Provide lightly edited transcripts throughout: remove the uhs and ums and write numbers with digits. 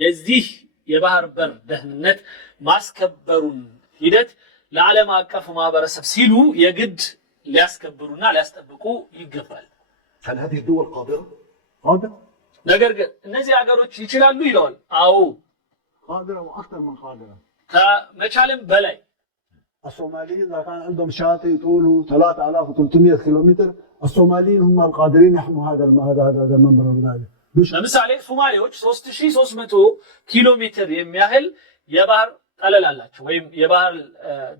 የዚህ የባህር በር ደህንነት ማስከበሩን ሂደት ለዓለም አቀፍ ማህበረሰብ ሲሉ የግድ ሊያስከብሩና ሊያስጠብቁ ይገባል። هل هذه الدول قادرة؟ ነገር ግን እነዚህ ሀገሮች ይችላሉ ይለዋል። አዎ قادرة وأكثر من قادرة. ከመቻልም በላይ الصوماليين إذا كان عندهم شاطئ طوله 3300 كيلومتر، الصوماليين هم القادرين يحموا هذا المنبر الغذائي. ለምሳሌ ሶማሌዎች 3300 ኪሎ ሜትር የሚያህል የባህር ጠለል አላቸው ወይም የባህር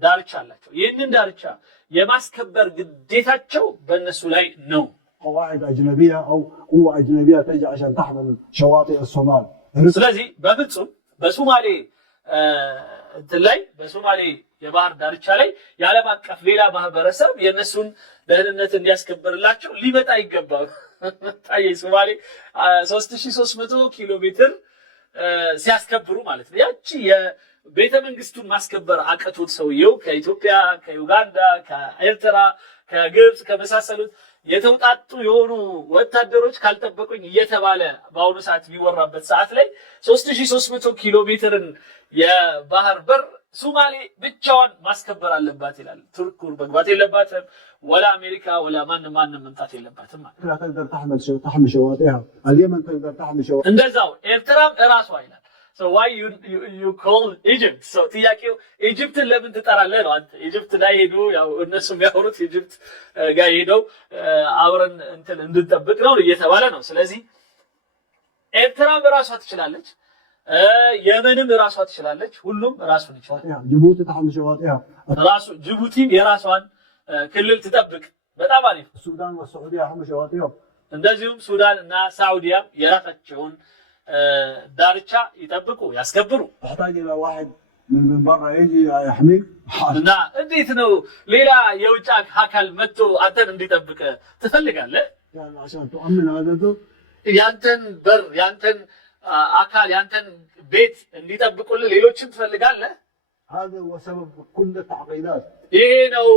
ዳርቻ አላቸው። ይህንን ዳርቻ የማስከበር ግዴታቸው በእነሱ ላይ ነው። قواعد أجنبية أو قوة أجنبية تجي عشان تحمل شواطئ الصومال. ስለዚህ በፍጹም በሶማሌ ላይ በሶማሌ የባህር ዳርቻ ላይ የዓለም አቀፍ ሌላ ማህበረሰብ የነሱን ደህንነት እንዲያስከብርላቸው ሊመጣ ይገባል። ታዬ ሶማሌ 3300 ኪሎ ሜትር ሲያስከብሩ ማለት ነው። ያቺ የቤተ መንግስቱን ማስከበር አቀቶት ሰውየው ከኢትዮጵያ፣ ከዩጋንዳ፣ ከኤርትራ፣ ከግብጽ ከመሳሰሉት የተውጣጡ የሆኑ ወታደሮች ካልጠበቁኝ እየተባለ በአሁኑ ሰዓት ቢወራበት ሰዓት ላይ 3300 ኪሎ ሜትርን የባህር በር ሶማሌ ብቻዋን ማስከበር አለባት ይላል። ቱርክ መግባት የለባትም ወላ አሜሪካ ወላ ማንም መምጣት የለባትም ማለት لا تقدر تحمل شواطئها. اليمن تقدر تحمل شواطئها. እንደዛው ኤርትራም እራሷ ይላል። so why you call Egypt? so ጥያቄው ኢጅፕትን ለምን ትጠራለህ ነው። አንተ ኢጅፕት ላይ ሄዱ ያው እነሱ የሚያወሩት ኢጅፕት ጋር ሄደው አብረን እንትን እንድንጠብቅ ነው እየተባለ ነው። ስለዚህ ኤርትራም እራሷ ትችላለች፣ የመንም እራሷ ትችላለች፣ ሁሉም ራሱን ይችላል። ጅቡቲ تحمل شواطئها. ራሱ ጅቡቲም የራሷን ክልል ትጠብቅ። በጣም አሪፍ። السودان والسعودية يحملوا شواطئهم. እንደዚሁም ሱዳን እና ሳዑዲያም የራሳቸውን ዳርቻ ይጠብቁ ያስከብሩ። تحتاج إلى واحد من برا يجي يحميك. እና እንዴት ነው ሌላ የውጭ አካል መጥቶ አንተን እንዲጠብቅ ትፈልጋለህ? يعني عشان تؤمن هذا ያንተን በር ያንተን አካል ያንተን ቤት እንዲጠብቁልህ ሌሎችን ትፈልጋለህ? هذا هو سبب كل التعقيدات. ይሄ ነው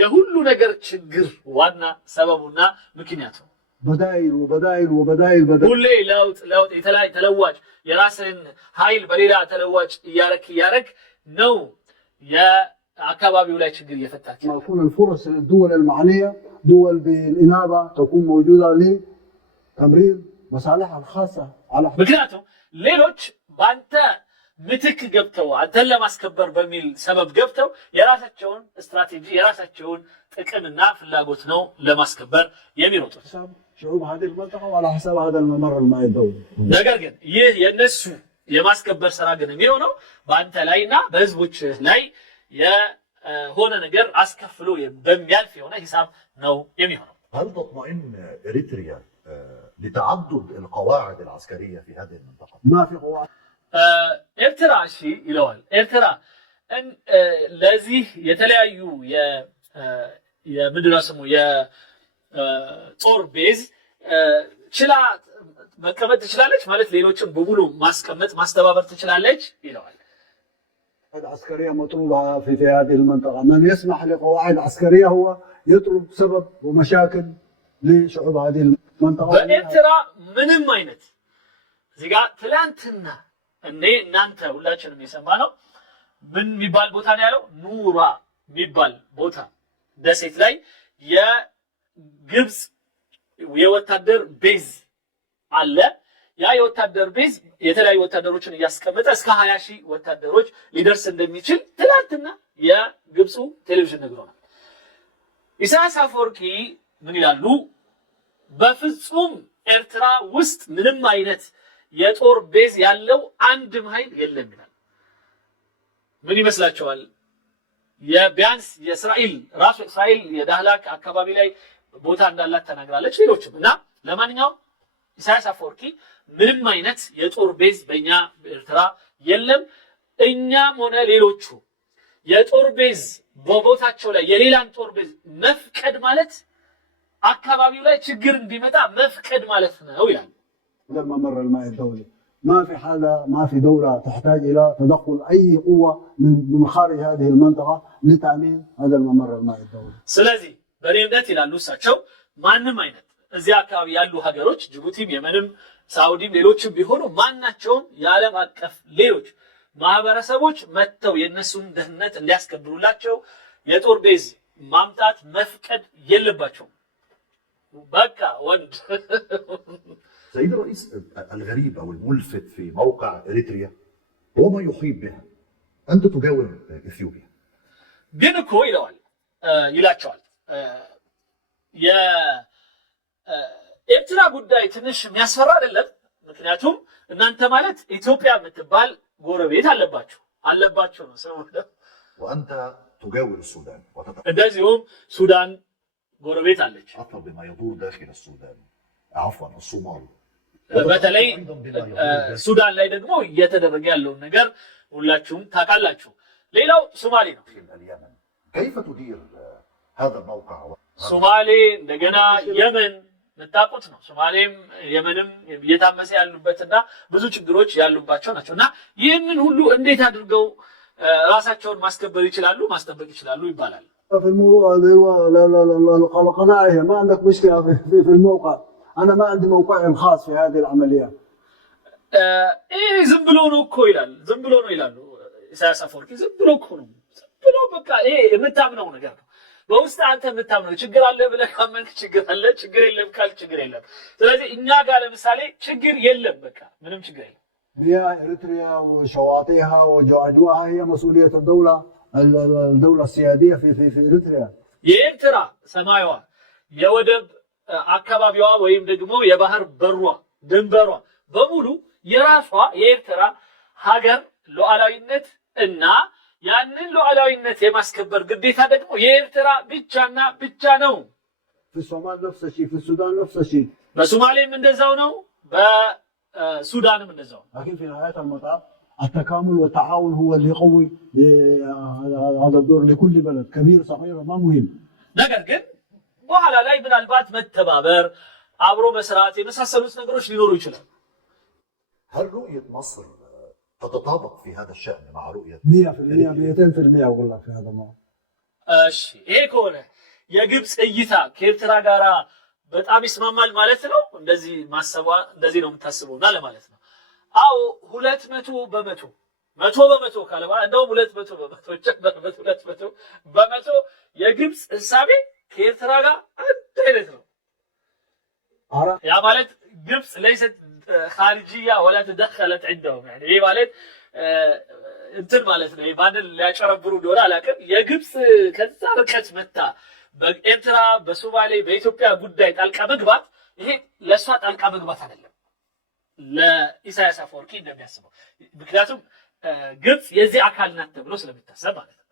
የሁሉ ነገር ችግር ዋና ሰበቡና ምክንያቱ። بدائل وبدائل وبدائل ሁሌ ለውጥ ተለዋጭ የራስን ኃይል በሌላ ተለዋጭ እያረክ ነው የአካባቢው ላይ ችግር እየፈታች። تكون الفرص للدول المعنية دول بالإنابة تكون موجودة لتمرير مصالحها الخاصة على ምክንያቱም ሌሎች በአንተ ምትክ ገብተው አንተን ለማስከበር በሚል ሰበብ ገብተው የራሳቸውን ስትራቴጂ የራሳቸውን ጥቅምና ፍላጎት ነው ለማስከበር የሚሮጡት። شعوب هذه المنطقة وعلى حساب هذا الممر المائي الدولي. ነገር ግን ይህ የነሱ የማስከበር ስራ ግን የሚሆነው በአንተ ላይና በህዝቦች ላይ የሆነ ነገር አስከፍሎ በሚያልፍ የሆነ ሂሳብ ነው የሚሆነው። هل تطمئن إريتريا لتعدد القواعد العسكرية في هذه المنطقة؟ ما في قواعد. ኤርትራ እሺ ይለዋል። ኤርትራ ለዚህ የተለያዩ የምንድነው ስሙ የጦር ቤዝ ችላ መቀመጥ ትችላለች ማለት ሌሎችን በሙሉ ማስቀመጥ ማስተባበር ትችላለች ይለዋል። عسكرية مطلوبة في هذه المنطقة. من يسمح لقواعد عسكرية هو يطلب سبب ومشاكل لشعوب هذه المنطقة. በኤርትራ ምንም አይነት እዚህ ጋር ትላንትና እናንተ ሁላችንም የሰማነው ምን የሚባል ቦታ ነው ያለው? ኑራ የሚባል ቦታ ደሴት ላይ የግብጽ የወታደር ቤዝ አለ። ያ የወታደር ቤዝ የተለያዩ ወታደሮችን እያስቀመጠ እስከ 20,000 ወታደሮች ሊደርስ እንደሚችል ትላንትና የግብፁ ቴሌቪዥን ነግሮናል። ኢሳያስ አፈወርቂ ምን ይላሉ? በፍጹም ኤርትራ ውስጥ ምንም አይነት የጦር ቤዝ ያለው አንድም ኃይል የለም ይላል። ምን ይመስላችኋል? የቢያንስ የእስራኤል ራሱ እስራኤል የዳህላክ አካባቢ ላይ ቦታ እንዳላት ተናግራለች። ሌሎችም እና ለማንኛውም ኢሳያስ አፈወርቂ ምንም አይነት የጦር ቤዝ በእኛ ኤርትራ የለም፣ እኛም ሆነ ሌሎቹ የጦር ቤዝ በቦታቸው ላይ የሌላን ጦር ቤዝ መፍቀድ ማለት አካባቢው ላይ ችግር እንዲመጣ መፍቀድ ማለት ነው ይላል። الممر المائي الدولي ما في حالة ما في دولة تحتاج إلى تدخل أي قوة من خارج هذه المنطقة لتأمين هذا الممر المائي الدولي. ስለዚህ በእኔ እምነት ይላሉ እሳቸው ማንም አይነት እዚያ አካባቢ ያሉ ሀገሮች ጅቡቲም የመንም ሳውዲም ሌሎችም ቢሆኑ ማናቸውም የዓለም አቀፍ ሌሎች ማህበረሰቦች መጥተው የነሱን ደህንነት እንዲያስከብሩላቸው የጦር ቤዝ ማምጣት መፍቀድ የለባቸውም። በቃ ወንድ سيد الرئيس الغريب او الملفت في موقع اريتريا هو ما يحيط بها انت تجاور اثيوبيا ግን እኮ ይላቸዋል የኤርትራ ጉዳይ ትንሽ የሚያስፈራ አይደለም። ምክንያቱም እናንተ ማለት ኢትዮጵያ የምትባል ጎረቤት አለባችሁ ነው ሰው وانت تجاور السودان እንደዚሁም ሱዳን ጎረቤት አለች። اطلب بما يدور داخل السودان عفوا الصومال በተለይ ሱዳን ላይ ደግሞ እየተደረገ ያለውን ነገር ሁላችሁም ታውቃላችሁ። ሌላው ሶማሌ ነው። اليمن كيف تدير هذا الموقع ሶማሌ እንደገና የመን መጣቁት ነው። ሶማሌም የመንም እየታመሰ ያሉበትና ብዙ ችግሮች ያሉባቸው ናቸውና ይህንን ሁሉ እንዴት አድርገው ራሳቸውን ማስከበር ይችላሉ ማስጠበቅ ይችላሉ ይባላል። في الموضوع القناعة ما عندك مشكلة في الموقع. أنا ما عندي موقعي الخاص في هذه العملية. ዝም ብሎ ነው እኮ ይላል። ዝም ብሎ ነው ይላሉ ኢሳያስ አፈወርቂ። ዝም ብሎ እኮ ነው። ዝም ብሎ በቃ የምታምነው ነገር ነው። በውስጥ አንተ የምታምነው ችግር አለ ብለህ ካመንክ ችግር አለ፣ ችግር የለም ካልክ ችግር የለም። ስለዚህ እኛ ጋር ለምሳሌ ችግር የለም፣ በቃ ምንም ችግር የለም። مياه إريتريا وشواطئها وأجواءها هي مسؤولية الدولة السيادية في إريتريا. የኤርትራ ሰማያዋ የወደብ አካባቢዋ ወይም ደግሞ የባህር በሯ ድንበሯ በሙሉ የራሷ የኤርትራ ሀገር ሉዓላዊነት እና ያንን ሉዓላዊነት የማስከበር ግዴታ ደግሞ የኤርትራ ብቻና ብቻ ነው። في الصومال نفس الشيء، في السودان نفس الشيء. በሶማሌም እንደዛው ነው፣ በሱዳንም እንደዛው። لكن في نهاية المطاف التكامل والتعاون هو اللي يقوي هذا الدور لكل بلد كبير صغير ما مهم. ነገር ግን በኋላ ላይ ምናልባት መተባበር አብሮ መስራት የመሳሰሉት ነገሮች ሊኖሩ ይችላል። هل رؤية مصر تتطابق في هذا الشأن مع رؤية 100% 200% أقول لك في هذا الموضوع. እሺ ይሄ ከሆነ የግብፅ እይታ ከኤርትራ ጋራ በጣም ይስማማል ማለት ነው። እንደዚህ ማሰቧ እንደዚህ ነው የምታስበውና ለማለት ነው። አዎ 200% 100% ካለ እንደውም 200% ጨምረበት 200% የግብፅ እሳቤ ከኤርትራ ጋር አንድ አይነት ነው። ያ ማለት ግብፅ ليست خارجية ولا تدخلت عندهم يعني ይሄ ማለት እንትን ማለት ነው። ማንን ሊያጨረብሩ እንደሆነ አላውቅም። የግብፅ ከዛ ርቀት መታ በኤርትራ በሶማሌ በኢትዮጵያ ጉዳይ ጣልቃ መግባት ይሄ ለሷ ጣልቃ መግባት አይደለም ለኢሳያስ አፈወርቂ እንደሚያስበው። ምክንያቱም ግብፅ የዚህ አካል ናት ተብሎ ስለሚታሰብ ማለት ነው።